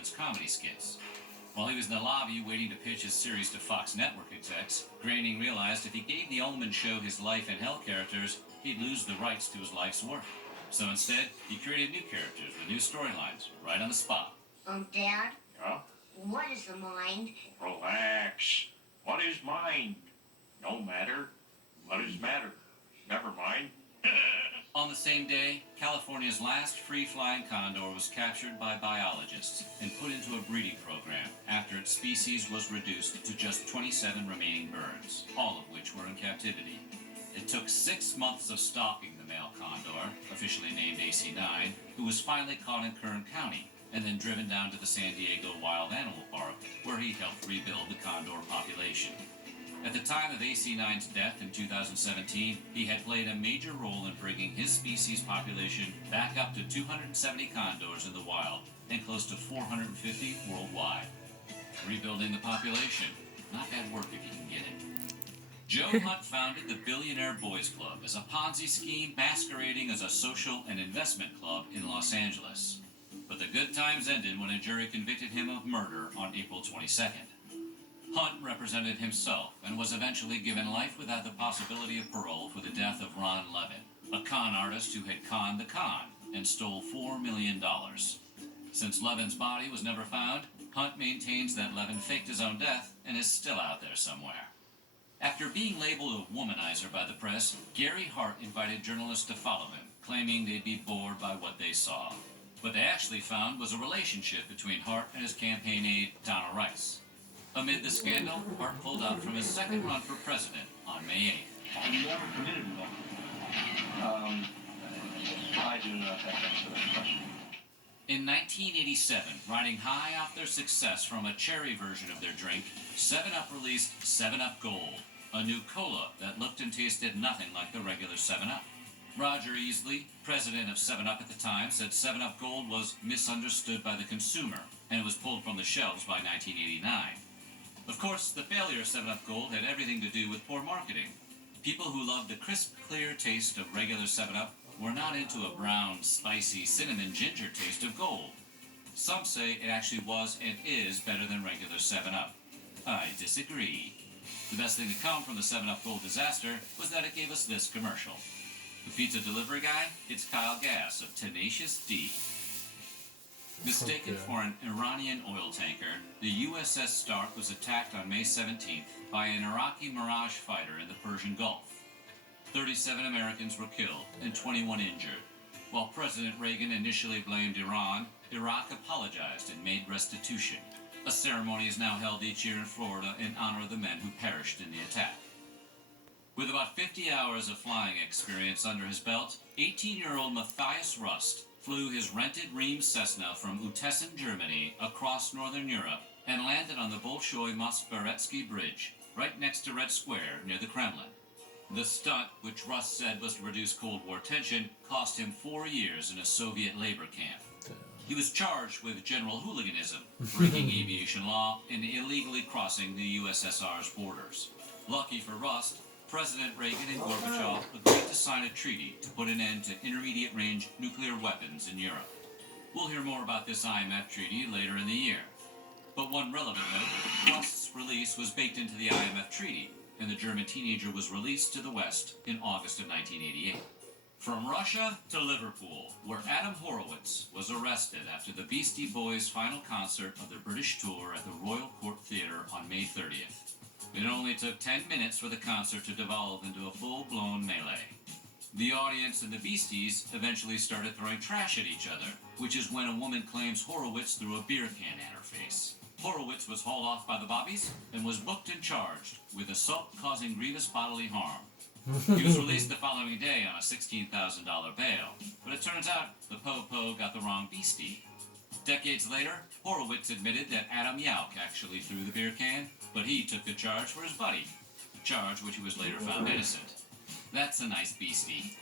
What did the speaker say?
Letterman's comedy skits. While he was in the lobby waiting to pitch his series to Fox Network execs, Groening realized if he gave the Ullman Show his life and hell characters, he'd lose the rights to his life's work. So instead, he created new characters with new storylines, right on the spot. Dad? Yeah? What is the mind? Relax. What is mind? No matter. What is matter? Never mind. On the same day, California's last free-flying condor was captured by biologists and put into a breeding program after its species was reduced to just 27 remaining birds, all of which were in captivity. It took 6 months of stalking the male condor, officially named AC-9, who was finally caught in Kern County and then driven down to the San Diego Wild Animal Park, where he helped rebuild the condor population. At the time of AC-9's death in 2017, he had played a major role in bringing his species population back up to 270 condors in the wild and close to 450 worldwide. Rebuilding the population, not bad work if you can get it. Joe Hunt founded the Billionaire Boys Club as a Ponzi scheme masquerading as a social and investment club in Los Angeles. But the good times ended when a jury convicted him of murder on April 22nd. Hunt represented himself and was eventually given life without the possibility of parole for the death of Ron Levin, a con artist who had conned the con and stole $4 million. Since Levin's body was never found, Hunt maintains that Levin faked his own death and is still out there somewhere. After being labeled a womanizer by the press, Gary Hart invited journalists to follow him, claiming they'd be bored by what they saw. What they actually found was a relationship between Hart and his campaign aide, Donna Rice. Amid the scandal, Hart pulled out from his second run for president on May 8th. Have you ever committed one? I do not have to answer that question. In 1987, riding high off their success from a cherry version of their drink, 7-Up released 7-Up Gold, a new cola that looked and tasted nothing like the regular 7-Up. Roger Easley, president of 7-Up at the time, said 7-Up Gold was misunderstood by the consumer, and it was pulled from the shelves by 1989. Of course, the failure of 7-Up Gold had everything to do with poor marketing. People who loved the crisp, clear taste of regular 7-Up were not into a brown, spicy, cinnamon ginger taste of Gold. Some say it actually was and is better than regular 7-Up. I disagree. The best thing to come from the 7-Up Gold disaster was that it gave us this commercial. The pizza delivery guy, it's Kyle Gass of Tenacious D. Mistaken for an Iranian oil tanker, the USS Stark was attacked on May 17th by an Iraqi Mirage fighter in the Persian Gulf. 37 Americans were killed and 21 injured. While President Reagan initially blamed Iran, Iraq apologized and made restitution. A ceremony is now held each year in Florida in honor of the men who perished in the attack. With about 50 hours of flying experience under his belt, 18-year-old Matthias Rust flew his rented Riem Cessna from Utessen, Germany, across northern Europe and landed on the Bolshoi Moskvoretsky Bridge, right next to Red Square near the Kremlin. The stunt, which Rust said was to reduce Cold War tension, cost him 4 years in a Soviet labor camp. He was charged with general hooliganism, breaking aviation law, and illegally crossing the USSR's borders. Lucky for Rust, President Reagan and Gorbachev agreed to sign a treaty to put an end to intermediate-range nuclear weapons in Europe. We'll hear more about this IMF treaty later in the year. But one relevant note, Rust's release was baked into the IMF treaty, and the German teenager was released to the West in August of 1988. From Russia to Liverpool, where Adam Horowitz was arrested after the Beastie Boys' final concert of their British tour at the Royal Court Theatre on May 30th. It only took 10 minutes for the concert to devolve into a full-blown melee. The audience and the Beasties eventually started throwing trash at each other, which is when a woman claims Horowitz threw a beer can at her face. Horowitz was hauled off by the bobbies and was booked and charged with assault causing grievous bodily harm. He was released the following day on a $16,000 bail, but it turns out the po-po got the wrong Beastie. Decades later, Horowitz admitted that Adam Yauch actually threw the beer can, but he took the charge for his buddy, a charge which he was later found innocent. That's a nice Beastie.